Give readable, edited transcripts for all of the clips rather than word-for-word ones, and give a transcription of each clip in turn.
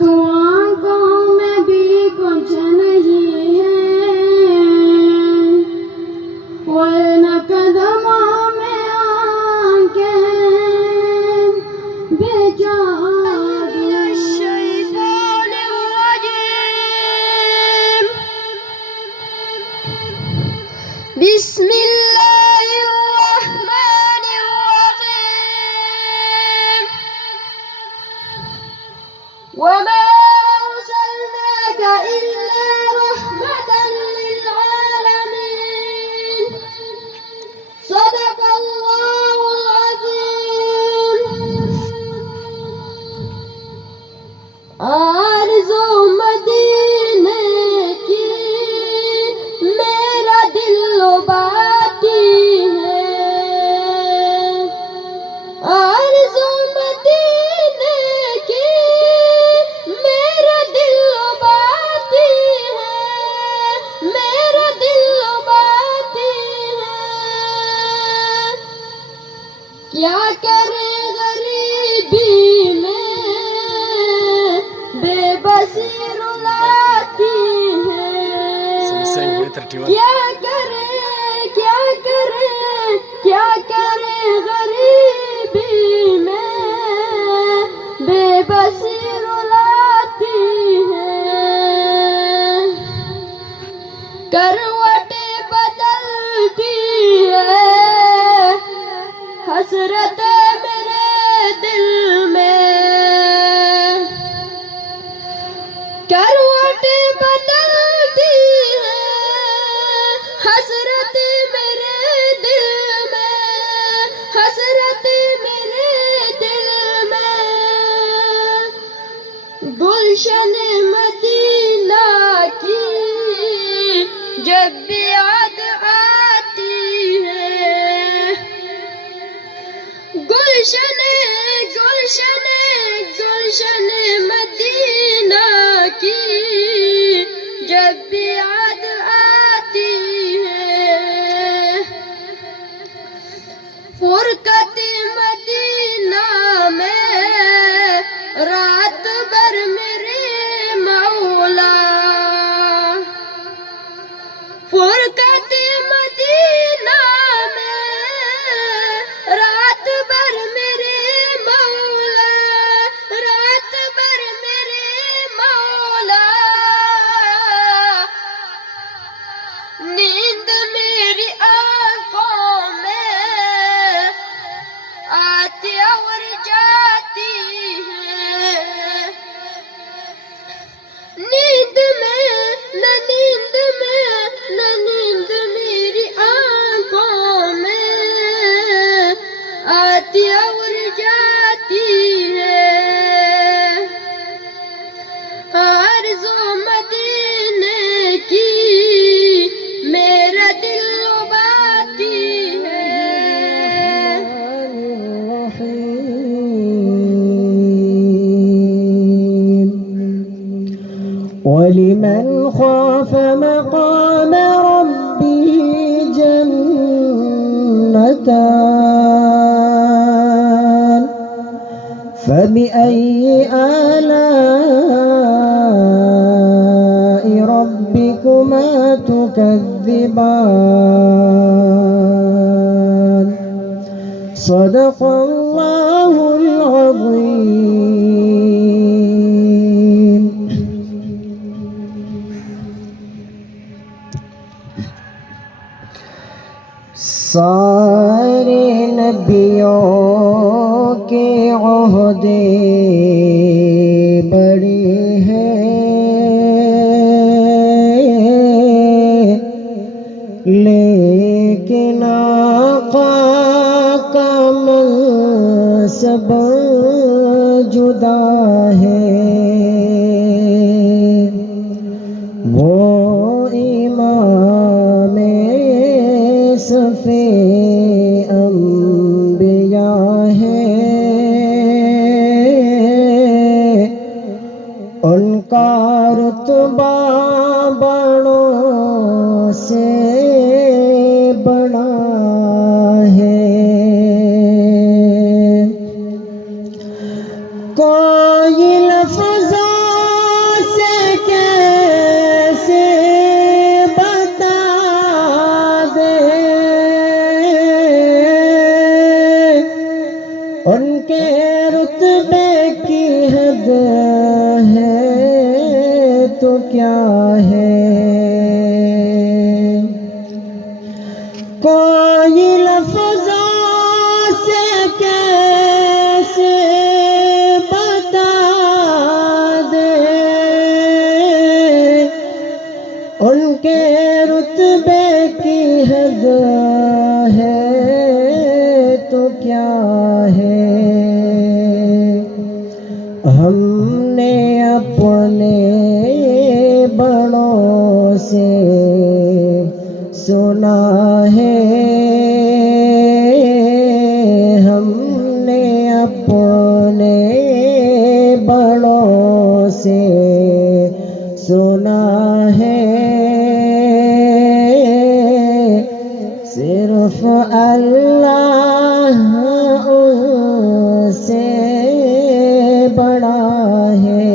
تو آنکھوں میں بھی کچھ نہیں ہے، ورنہ قدموں میں آنکھیں بھیجا بسم اللہ الرحمن الرحیم وما أرسلناك إلا رحمة للعالمين صدق الله العظيم آرزو مدینے کی میرا دل و باقی ہے، آرزو مدینے کی میرا دل و باقی ہے، میرا دل و باقی ہے، کیا کرے غریبی میں بے بسی رلاتی ہے، کیا کرے غریبی میں بے بسی رلاتی ہے، کروٹیں بدلتی ہے حسرت میرے دل میں، کروٹیں بدلتی ہے حسرت میرے دل میں، حسرت میرے دل میں، گلشن مدینہ کی جب بھی یاد آتی ہے، گلشن گلشن گلشن مدینہ کی جب بھی یاد آتی ہے، فرقت مدینہ میں رات بھر میرے مولا، فرقت مدینہ میں رات بھر میرے مولا، رات بھر میرے مولا، نیند میری آنکھوں میں آتی اور جاتی ہے، نیند میں نہ نیند میں نہ نیند میری آنکھوں میں آتی اور جاتی ہے، آرزو مدینے کی میرا دل و باقی ہے۔ ولمن خاف مقام ربه جنتان فبأي آلاء ربكما تكذبان صدق الله العظيم سارے نبیوں کے عہدے بڑے ہیں، لیکن آقا کا منصب جدا ہے، وہ امام صفِ انبیاء ہے، ان کا رتبہ بڑوں سے بڑا ہے، حد ہے تو کیا ہے، کوئی لفظوں سے کیسے بتا دے، ان کے رتبے کی حد ہے تو کیا ہے، ہم نے اپنے بڑوں سے سنا ہے، ہم نے اپنے بڑوں سے سنا ہے، صرف اللہ ان سے بڑا ہے،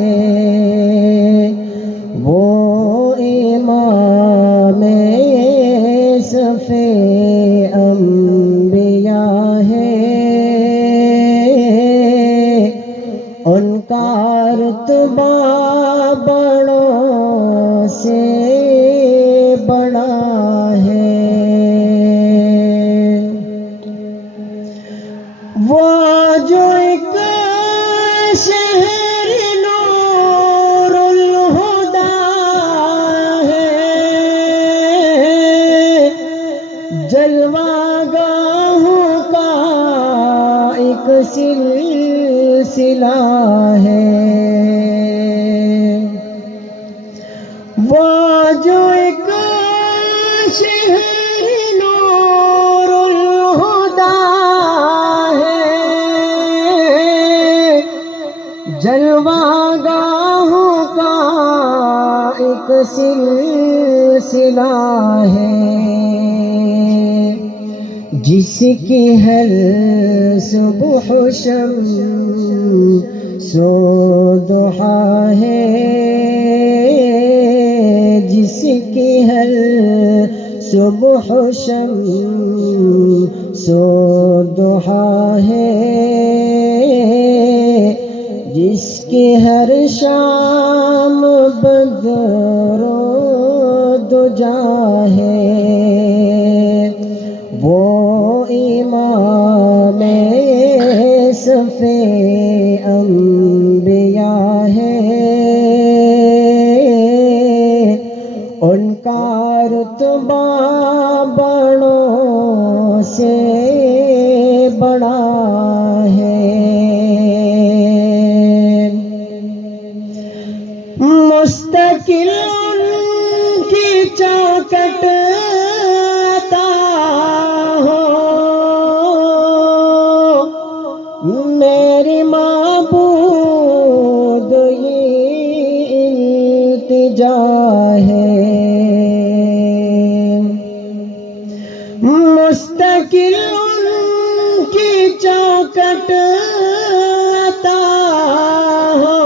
وہ امام صف انبیاء ہے، ان کا رتبہ بڑوں سے بڑا ہے، وہ جو ایک شہر نور الہدیٰ ہے، جلوہ گاہوں کا ایک سلسلہ ہے، وہ جو ایک شہر نور الہدیٰ ہے، جلوہ گاہوں کا ایک سلسلہ ہے، جس کی ہر صبح شمس و ضحیٰ ہے، جس کی ہر صبح شمس و ضحیٰ ہے، جس کی ہر شام بدر و دجا ہے، وہ امام صف انبیاء ہے، ان کا رتبہ بڑوں سے بڑا ہے، مستقل ان کی چوکھٹ عطا ہو، میری معبود یہ التجا ہے، مستقل ان کی چوکھٹ عطا ہو،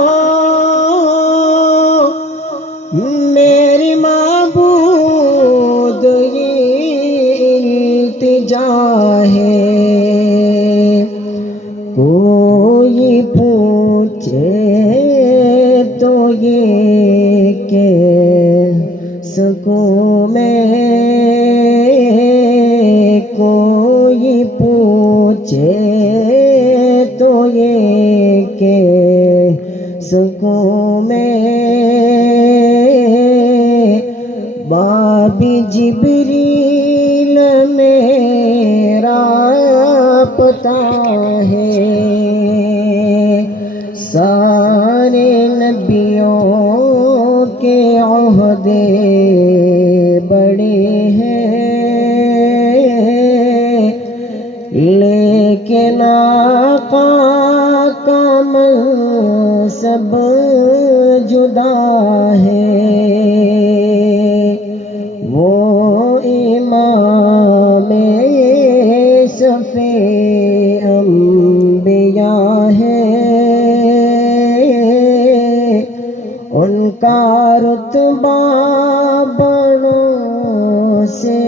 میری معبود یہ التجا ہے، کوئی پوچھے تو یہ کہہ سکوں میں، کوئی پوچھے تو یہ کہہ سکوں میں، باب جبریل میرا پتہ ہے، سارے نبیوں کے عہدے بڑے ہیں، لیکن آقا کا منصب جدا ہے، وہ امام صف انبیاء ہے، ان کا رتبہ بڑوں سے